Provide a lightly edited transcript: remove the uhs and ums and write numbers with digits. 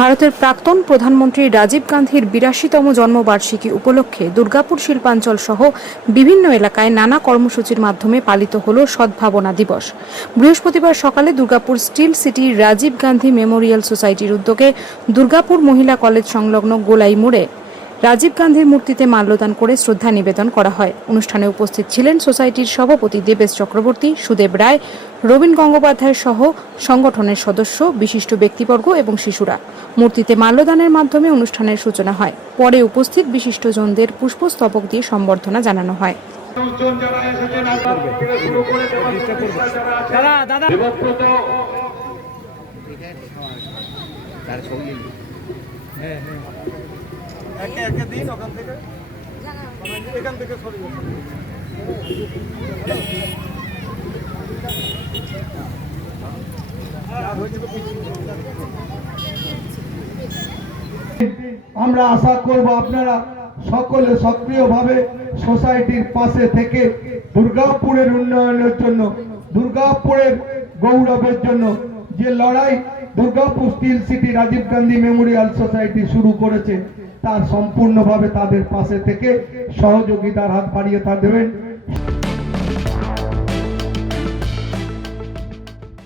ভারতের প্রাক্তন প্রধানমন্ত্রী রাজীব গান্ধীর ৮২তম জন্মবার্ষিকী উপলক্ষে দুর্গাপুর শিল্পাঞ্চল সহ বিভিন্ন এলাকায় নানা কর্মসূচির মাধ্যমে পালিত হল সদ্ভাবনা দিবস। বৃহস্পতিবার সকালে Durgapur steel city Rajiv Gandhi memorial সোসাইটির উদ্যোগে দুর্গাপুর মহিলা কলেজ সংলগ্ন গোলাই মোড়ে রাজীব গান্ধীর মূর্তিতে মাল্যদান করে শ্রদ্ধা নিবেদন করা হয়। অনুষ্ঠানে উপস্থিত ছিলেন সোসাইটির সভাপতি দেবেশ চক্রবর্তী, সুদেব রায়, রবীন গঙ্গোপাধ্যায় সহ সংগঠনের সদস্য, বিশিষ্ট ব্যক্তিবর্গ এবং শিশুরা। মূর্তিতে মাল্যদানের মাধ্যমে অনুষ্ঠানের সূচনা হয়। পরে উপস্থিত বিশিষ্টজনদের পুষ্পস্তবক দিয়ে সম্বর্ধনা জানানো হয়। আমরা আশা করব আপনারা সকলে সক্রিয়ভাবে সোসাইটির পাশে থেকে দুর্গাপুরের উন্নয়নের জন্য, দুর্গাপুরের গৌরবের জন্য যে লড়াই Durgapur steel city Rajiv Gandhi memorial society শুরু করেছে তার সম্পূর্ণভাবে তাদের পাশে থেকে সহযোগিতার হাত বাড়িয়ে দেবেন।